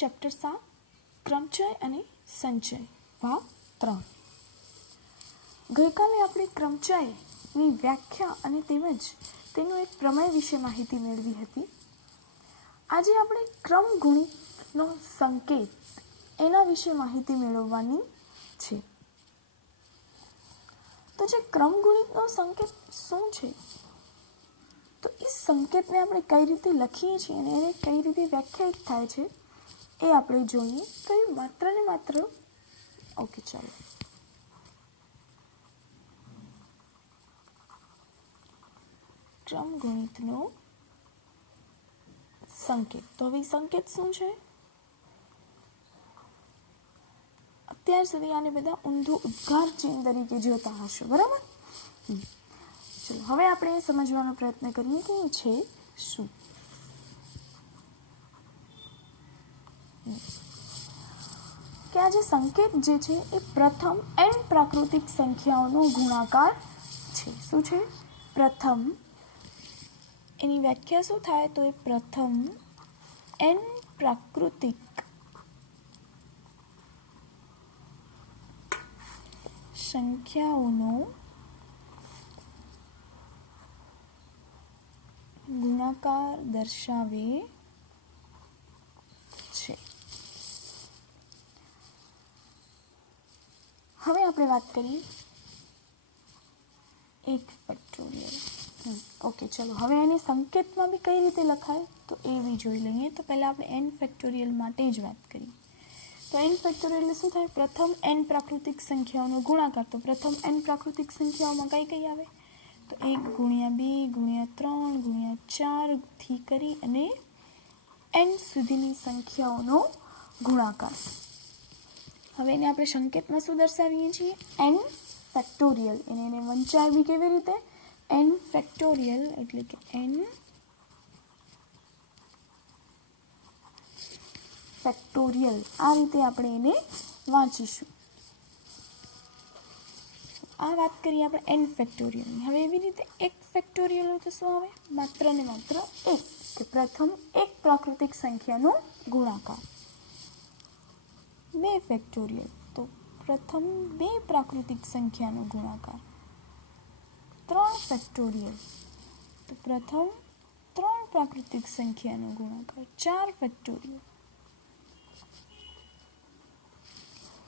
Chapter 7 ક્રમચય અને સંચય ભાગ 3. ગઈકાલે આપણે ક્રમચયની વ્યાખ્યા અને તેમજ તેનો એક પ્રમેય વિશે માહિતી મેળવી હતી. આજે આપણે ક્રમગુણિતનો સંકેત એના વિશે માહિતી મેળવવાની છે. તો જે ક્રમગુણિતનો સંકેત શું છે, તો એ સંકેતને આપણે કઈ રીતે લખીએ છીએ અને એને કઈ રીતે વ્યાખ્યાયિત થાય છે એ આપણે જોઈએ. તો એ માત્ર ને માત્ર ચાલો ક્રમગુણિતનો સંકેત. તો હવે સંકેત શું છે? અત્યાર સુધી આને બધા ઊંધો ઉદ્ગાર ચિહ્ન તરીકે જોતા હશો, બરાબર? ચલો હવે આપણે એ સમજવાનો પ્રયત્ન કરીએ કે એ છે શું. કે આ જે સંકેત જે છે એ પ્રથમ n પ્રાકૃતિક સંખ્યાઓનો ગુણાકાર છે. શું છે? પ્રથમ, એની વ્યાખ્યા શું થાય? તો એ પ્રથમ n પ્રાકૃતિક સંખ્યાઓનો ગુણાકાર દર્શાવે છે. હવે આપણે વાત કરીએ એક ફેક્ટોરિયલ. ચલો હવે એને સંકેતમાં બી કઈ રીતે લખાય તો એ બી જોઈ લઈએ. તો પહેલાં આપણે n ફેક્ટોરિયલ માટે જ વાત કરીએ. તો n ફેક્ટોરિયલ શું થાય? પ્રથમ n પ્રાકૃતિક સંખ્યાઓનો ગુણાકાર. તો પ્રથમ n પ્રાકૃતિક સંખ્યાઓમાં કઈ આવે? તો 1 ગુણ્યા 2 ગુણ્યા 3 ગુણ્યા 4 થી કરી અને n સુધીની સંખ્યાઓનો ગુણાકાર. હવે એને આપણે સંકેતમાં શું દર્શાવીએ છીએ? n factorial. એને વંચાવી કેવી રીતે? n ફેક્ટોરિયલ એટલે કે n ફેક્ટોરિયલ. આ રીતે આપણે એને વાંચીશું. આ વાત કરીએ આપણે n ફેક્ટોરિયલની. હવે એવી રીતે એક ફેક્ટોરિયલ હોય તો શું આવે? માત્ર ને માત્ર એક, કે પ્રથમ એક પ્રાકૃતિક સંખ્યાનો ગુણાકાર. 2 ફેક્ટોરિયલ તો પ્રથમ 2 પ્રાકૃતિક સંખ્યાનો ગુણાકાર. 3 ફેક્ટોરિયલ તો પ્રથમ 3 પ્રાકૃતિક સંખ્યાનો ગુણાકાર. 4 ફેક્ટોરિયલ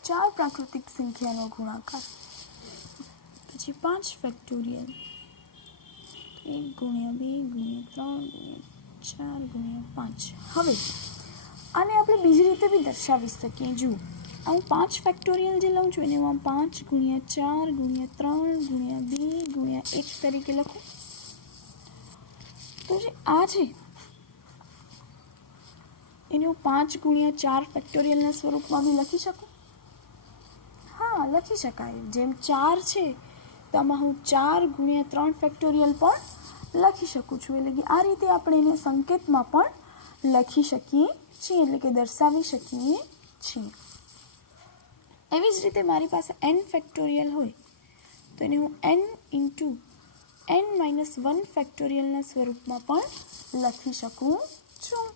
4 પ્રાકૃતિક સંખ્યાનો ગુણાકાર. પછી 5 ફેક્ટોરિયલ 1 ગુણ્યા 2 ગુણ્યા 3 ગુણ્યા 4 ગુણ્યા 5. હવે આને આપણે બીજી રીતે બી દર્શાવી શકીએ. જુઓ, હું 5 ફેક્ટોરિયલ જે લઉં છું એને હું 5 ગુણ્યા 4 ગુણ્યા 3 ગુણ્યા 2 ગુણ્યા 1 તરીકે લખું. તો જે આ છે એને હું 5 ગુણ્યા 4 ફેક્ટોરિયલના સ્વરૂપમાં બી લખી શકું. હા, લખી શકાય. જેમ 4 છે તો આમાં હું 4 ગુણ્યા 3 ફેક્ટોરિયલ પણ લખી શકું છું. એટલે કે આ રીતે આપણે એને સંકેતમાં પણ લખી શકીએ છીએ, એટલે કે દર્શાવી શકીએ છીએ. એવી જ રીતે મારી પાસે n ફેક્ટોરિયલ હોય તો એને હું n ઇન્ટુ n-1 ફેક્ટોરિયલના સ્વરૂપમાં પણ લખી શકું છું.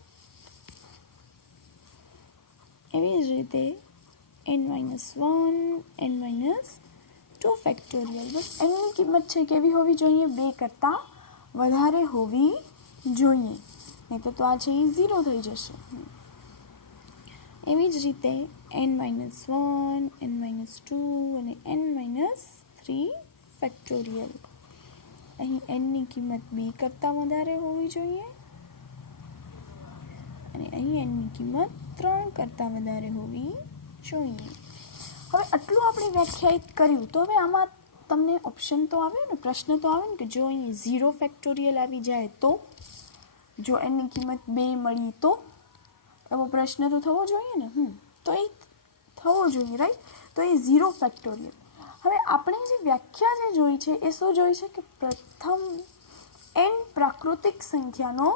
એવી જ રીતે n-1 n-2 ફેક્ટોરિયલ. બસ એની કિંમત છે કેવી હોવી જોઈએ? 2 કરતાં વધારે હોવી જોઈએ, નહીં તો આ છે એ 0 થઈ જશે. એવી જ રીતે n-1 n-2 અને n-3 ફેક્ટોરિયલ. અહીં nની કિંમત 2 કરતાં વધારે હોવી જોઈએ અને અહીં nની કિંમત 3 કરતાં વધારે હોવી જોઈએ. હવે આટલું આપણે વ્યાખ્યાયિત કર્યું. તો હવે આમાં તમને ઓપ્શન તો આવે ને, પ્રશ્ન તો આવે ને કે જો અહીં 0 ફેક્ટોરિયલ આવી જાય તો, જો એની કિંમત 2 મળી તો, એવો પ્રશ્ન તો થવો જોઈએ ને. તો એ થવો જોઈએ, રાઈટ? તો એ 0 ફેક્ટોરિયલ. હવે આપણે જે વ્યાખ્યા જે જોઈ છે એ શું જોઈ છે? કે પ્રથમ n પ્રાકૃતિક સંખ્યાનો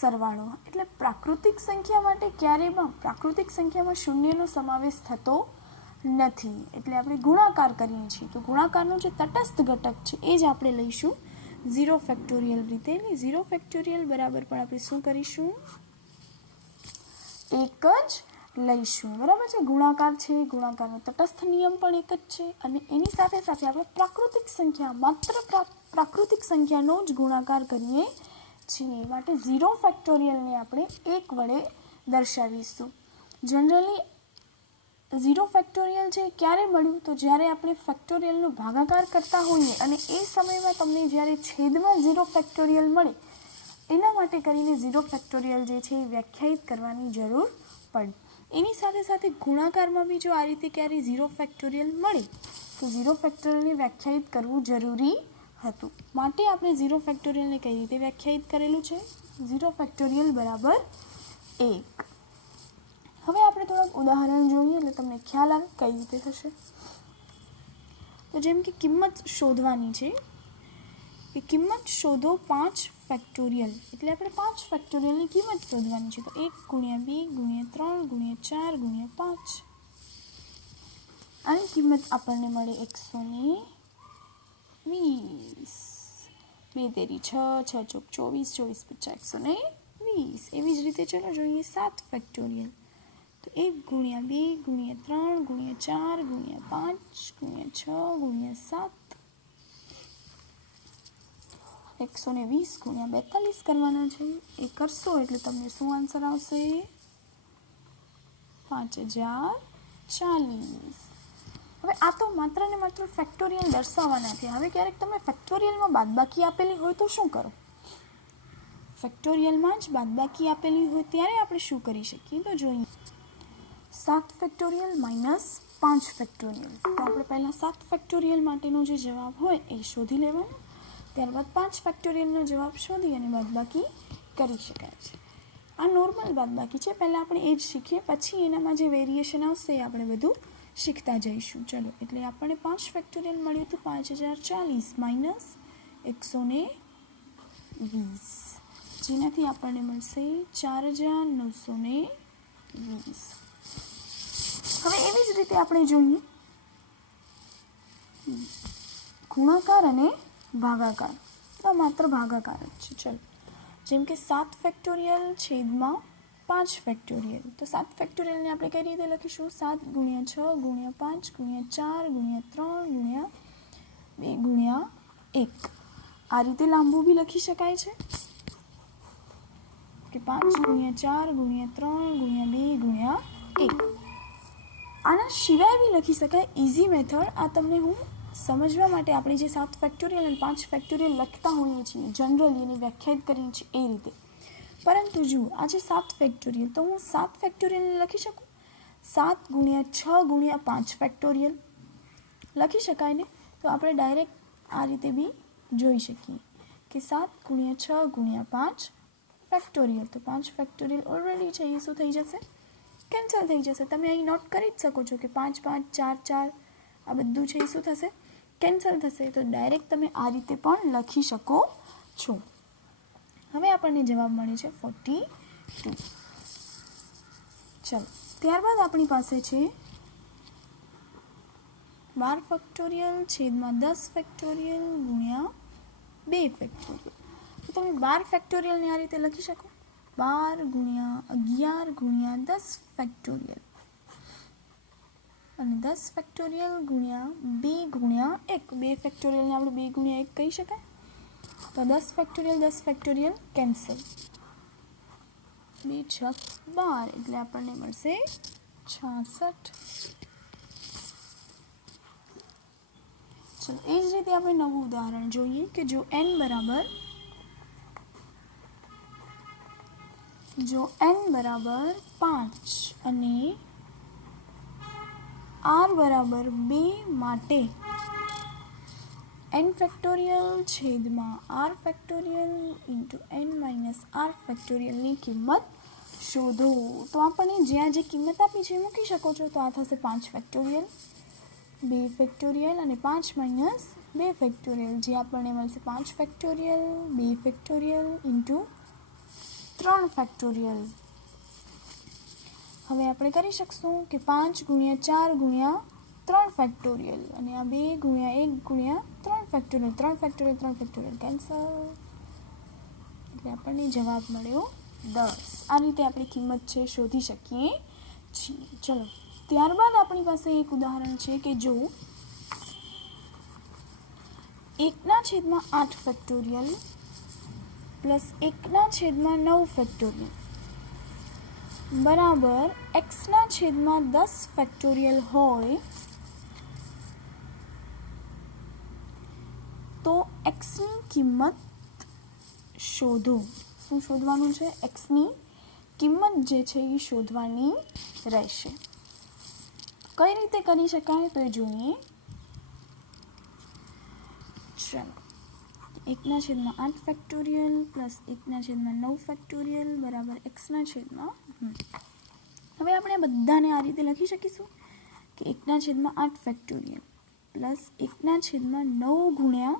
સરવાળો. એટલે પ્રાકૃતિક સંખ્યા માટે ક્યારેય પ્રાકૃતિક સંખ્યામાં શૂન્યનો સમાવેશ થતો નથી. એટલે આપણે ગુણાકાર કરીએ છીએ તો ગુણાકારનો જે તટસ્થ ઘટક છે એ જ આપણે લઈશું 0 ફેક્ટોરિયલ રીતે. એટલે 0 ફેક્ટોરિયલ બરાબર પણ આપણે શું કરીશું? એક જ લઈશું, બરાબર છે. ગુણાકાર છે, ગુણાકારનો તટસ્થ નિયમ પણ એક જ છે અને એની સાથે સાથે આપણે પ્રાકૃતિક સંખ્યા, માત્ર પ્રાકૃતિક સંખ્યાનો જ ગુણાકાર કરીએ છીએ. માટે 0 ફેક્ટોરિયલને આપણે 1 વડે દર્શાવીશું. જનરલી 0 ફેક્ટોરિયલ છે ક્યારે મળ્યું? તો જ્યારે આપણે ફેક્ટોરિયલનો ભાગાકાર કરતા હોઈએ અને એ સમયમાં તમને જ્યારે છેદમાં 0 ફેક્ટોરિયલ મળે, એના માટે કરીને 0 ફેક્ટોરિયલ જે છે એ વ્યાખ્યાયિત કરવાની જરૂર પડે. એની સાથે સાથે ગુણાકારમાં બી જો આ રીતે ક્યારે 0 ફેક્ટોરિયલ મળે તો 0 ફેક્ટોરિયલને વ્યાખ્યાયિત કરવું જરૂરી હતું. માટે આપણે 0 ફેક્ટોરિયલને કઈ રીતે વ્યાખ્યાયિત કરેલું છે? 0 ફેક્ટોરિયલ બરાબર 1. હવે આપણે થોડાક ઉદાહરણ જોઈએ એટલે તમને ખ્યાલ આવે કઈ રીતે થશે. તો જેમ કે કિંમત શોધવાની છે, એ કિંમત શોધો 5 ફેક્ટોરિયલ, એટલે આપણે 5 ફેક્ટોરિયલની કિંમત શોધવાની છે. તો 1 × 2 × 3 × 4 × 5, આની કિંમત આપણને મળે 120. 2 તેરી 6, 6 ચોક 24, 24 × 5 120. એવી જ રીતે ચલો જોઈએ 7 ફેક્ટોરિયલ. તો 1 × 2 × 3 × 4 × 5 × 6 × 7, 120 × 42 કરવાના છે. એ કરશો એટલે તમને શું આન્સર આવશે? 5040. હવે આ તો માત્ર ને માત્ર ફેક્ટોરિયલ દર્શાવવાના છે. હવે ક્યારેક તમે ફેક્ટોરિયલમાં બાદબાકી આપેલી હોય તો શું કરો? ફેક્ટોરિયલમાં જ બાદબાકી આપેલી હોય ત્યારે આપણે શું કરી શકીએ? તો જોઈએ 7 ફેક્ટોરિયલ - 5 ફેક્ટોરિયલ. તો આપણે પહેલાં 7 ફેક્ટોરિયલ માટેનો જે જવાબ હોય એ શોધી લેવાનો, ત્યારબાદ 5 ફેક્ટોરિયલનો જવાબ શોધી અને બાદબાકી કરી શકાય છે. આ નોર્મલ બાદબાકી છે, પહેલાં આપણે એ જ શીખીએ, પછી એનામાં જે વેરિએશન આવશે એ આપણે બધું શીખતા જઈશું. ચલો, એટલે આપણને 5 ફેક્ટોરિયલ મળ્યું હતું 5040 -120, જેનાથી આપણને મળશે 4920. હવે એવી જ રીતે આપણે જોઈએ ગુણાકાર અને ભાગાકાર. તો માત્ર ભાગાકાર જ છે. ચલો, જેમ કે 7 ફેક્ટોરિયલ છેદમાં 5 ફેક્ટોરિયલ. તો 7 ફેક્ટોરિયલને આપણે કઈ રીતે લખીશું? 7 × 6 × 5 × 4 × 3 × 2 × 1. આ રીતે લાંબુ બી લખી શકાય છે કે 5 × 4 × 3 × 2 × 1. આના સિવાય બી લખી શકાય ઇઝી મેથડ. આ તમને હું સમજવા માટે આપણે જે 7 ફેક્ટોરિયલ અને 5 ફેક્ટોરિયલ લખતા હોઈએ છીએ જનરલી એની વ્યાખ્યાયિત કરીએ છીએ એ રીતે. પરંતુ જુઓ, આ જે 7 ફેક્ટોરિયલ, તો હું 7 ફેક્ટોરિયલને લખી શકું 7 × 6 × 5 ફેક્ટોરિયલ લખી શકાય ને? તો આપણે ડાયરેક્ટ આ રીતે બી જોઈ શકીએ કે 7 × 6 × 5 ફેક્ટોરિયલ. તો 5 ફેક્ટોરિયલ ઓલરેડી છે, એ શું થઈ જશે? કેન્સલ થઈ જશે. તમે અહીં નોટ કરી જ શકો છો કે 5 5 4 4 આ બધું છે એ શું થશે? કેન્સલ થશે. તો ડાયરેક્ટ તમે આ રીતે પણ લખી શકો છો. હવે આપણને જવાબ મળે છે 42. ચલો, ત્યારબાદ આપણી પાસે છે 12 ફેક્ટોરિયલ છેદમાં 10 ફેક્ટોરિયલ ગુણ્યા 2 ફેક્ટોરિયલ. તો તમે 12 ફેક્ટોરિયલને આ રીતે લખી શકો 12 × 11 × 10 ફેક્ટોરિયલ અને 10 ફેક્ટોરિયલ ગુણ્યા 2 × 1. 2 ફેક્ટોરિયલને આપણે 2 × 1 કહી શકાય. તો 10 ફેક્ટોરિયલ કેન્સલ. 2 × 6 = 12, એટલે આપણને મળશે 66. ચલો, એ જ રીતે આપણે નવું ઉદાહરણ જોઈએ કે જો n બરાબર 5 અને r બરાબર 2 માટે n ફેક્ટોરિયલ છેદમાં r ફેક્ટોરિયલ × n - r ફેક્ટોરિયલની કિંમત શોધો. તો આપણને જ્યાં જે કિંમત આપી છે એ મૂકી શકો છો. તો આ થશે 5 ફેક્ટોરિયલ, 2 ફેક્ટોરિયલ અને 5 - 2 ફેક્ટોરિયલ, જે આપણને મળશે 5 ફેક્ટોરિયલ 2 ફેક્ટોરિયલ × 3 ફેક્ટોરિયલ. હવે આપણે કરી શકશું કે 5 × 4 × 3 ફેક્ટોરિયલ અને આ 2 × 1 × 3 ફેક્ટોરિયલ. 3 ફેક્ટોરિયલ 3 ફેક્ટોરિયલ કેન્સલ, એટલે આપણને જવાબ મળ્યો 10. આ રીતે આપણે કિંમત છે શોધી શકીએ છીએ. ચલો ત્યારબાદ આપણી પાસે એક ઉદાહરણ છે કે જો 1/8 ફેક્ટોરિયલ પ્લસ 1/9 ફેક્ટોરિયલ બરાબર x/10 ફેક્ટોરિયલ હોય તો xની કિંમત શોધો. શું શોધવાનું છે? xની કિંમત જે છે એ શોધવાની રહેશે. કઈ રીતે કરી શકાય તો એ જોઈએ. ચલો 1/8 ફેક્ટોરિયલ પ્લસ 1/9 ફેક્ટોરિયલ બરાબર x/. હવે આપણે બધાને આ રીતે લખી શકીશું કે 1/8 ફેક્ટોરિયલ પ્લસ 1/9 ગુણ્યા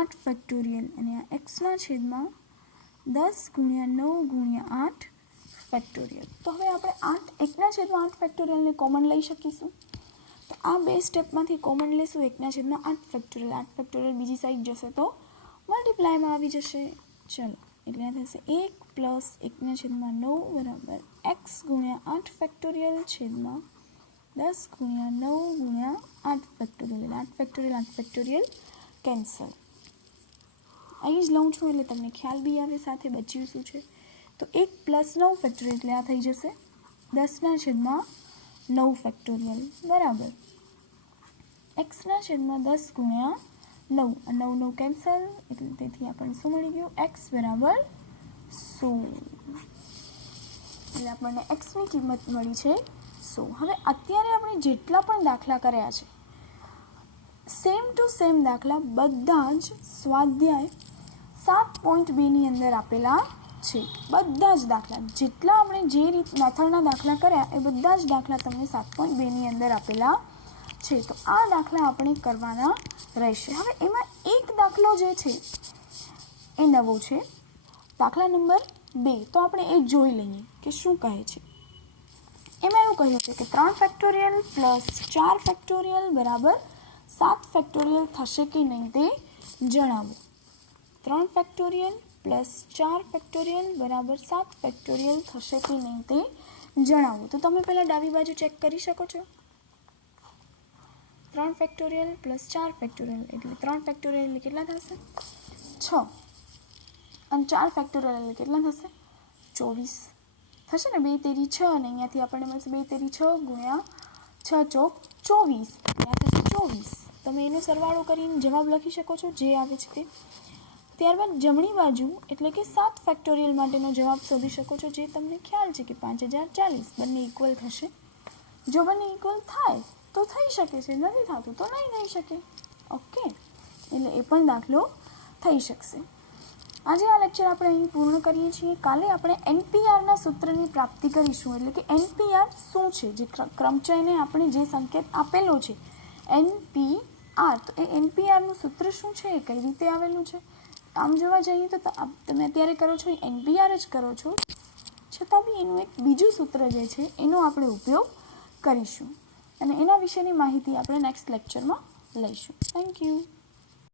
8 ફેક્ટોરિયલ અને આ x/10 ગુણ્યા 9 ગુણ્યા 8 ફેક્ટોરિયલ. તો હવે આપણે 1/8 ફેક્ટોરિયલને કોમન લઈ શકીશું. તો આ બે સ્ટેપમાંથી કોમન લેશું 1/8 ફેક્ટોરિયલ. 8 ફેક્ટોરિયલ બીજી સાઈડ જશે તો મલ્ટીપ્લાયમાં આવી જશે. ચલો એટલે આ થશે 1 પ્લસ 1/9 બરાબર x ગુણ્યા 8 ફેક્ટોરિયલ છેદમાં 10 ગુણ્યા 9 ગુણ્યા 8 ફેક્ટોરિયલ. 8 factorial 8 factorial cancel. અહીં જ લઉં છું એટલે તમને ખ્યાલ બી આવે સાથે બચ્યું શું છે. તો 1 પ્લસ 9 ફેક્ટોરિયલ એટલે આ થઈ જશે 10/9 ફેક્ટોરિયલ બરાબર x/10 ગુણ્યા 9. 9 કેન્સલ એટલે તેથી આપણને શું મળી ગયું? x બરાબર 100. એટલે આપણને xની કિંમત મળી છે 100. હવે અત્યારે આપણે જેટલા પણ દાખલા કર્યા છે સેમ ટુ સેમ દાખલા બધા જ સ્વાધ્યાય 7.2ની અંદર આપેલા છે. બધા જ દાખલા જેટલા આપણે જે રીત મેથડના દાખલા કર્યા એ બધા જ દાખલા તમને 7.2ની અંદર આપેલા છે. તો આ દાખલા આપણે કરવાના રહેશે. હવે એમાં એક દાખલો જે છે એ નવો છે, દાખલા નંબર 2. તો આપણે એ જોઈ લઈએ કે શું કહે છે. એમાં એવું કહ્યું છે કે 3 ફેક્ટોરિયલ પ્લસ 4 ફેક્ટોરિયલ બરાબર 7 ફેક્ટોરિયલ થશે કે નહીં તે જણાવો. 3 ફેક્ટોરિયલ પ્લસ 4 ફેક્ટોરિયલ બરાબર 7 ફેક્ટોરિયલ થશે કે નહીં તે જણાવો. તો તમે પહેલાં ડાબી બાજુ ચેક કરી શકો છો. 3 ફેક્ટોરિયલ પ્લસ 4 ફેક્ટોરિયલ એટલે 3 ફેક્ટોરિયલ એટલે કેટલા થશે? 6 અને 4 ફેક્ટોરિયલ એટલે કેટલા થશે? 24 થશે ને. 2 તેરી 6 અને અહીંયાથી આપણને મળશે 2 તેરી 6 ગુણ્યા 6 ચોક 24 એટલે આ થશે 24. તમે એનો સરવાળો કરીને જવાબ લખી શકો છો જે આવે છે તે. ત્યારબાદ જમણી બાજુ એટલે કે 7 ફેક્ટોરિયલ માટેનો જવાબ શોધી શકો છો જે તમને ખ્યાલ છે કે 5040 બંને ઇક્વલ થશે. જો બંને ઇક્વલ થાય તો થઈ શકે છે, નથી થતું તો નહીં થઈ શકે. ઓકે, એટલે એ પણ દાખલો થઈ શકશે. આજે આ લેક્ચર આપણે અહીં પૂર્ણ કરીએ છીએ. કાલે આપણે NPRના સૂત્રની પ્રાપ્તિ કરીશું. એટલે કે NPR શું છે, જે ક્રમચયને આપણે જે સંકેત આપેલો છે NPR, તો એ NPRનું સૂત્ર શું છે, એ કઈ રીતે આવેલું છે. આમ જોવા જઈએ તો તમે અત્યારે કરો છો એ NPR જ કરો છો, છતાં બી એનું એક બીજું સૂત્ર જે છે એનો આપણે ઉપયોગ કરીશું અને એના વિશેની માહિતી આપણે નેક્સ્ટ લેક્ચરમાં લઈશું. Thank you.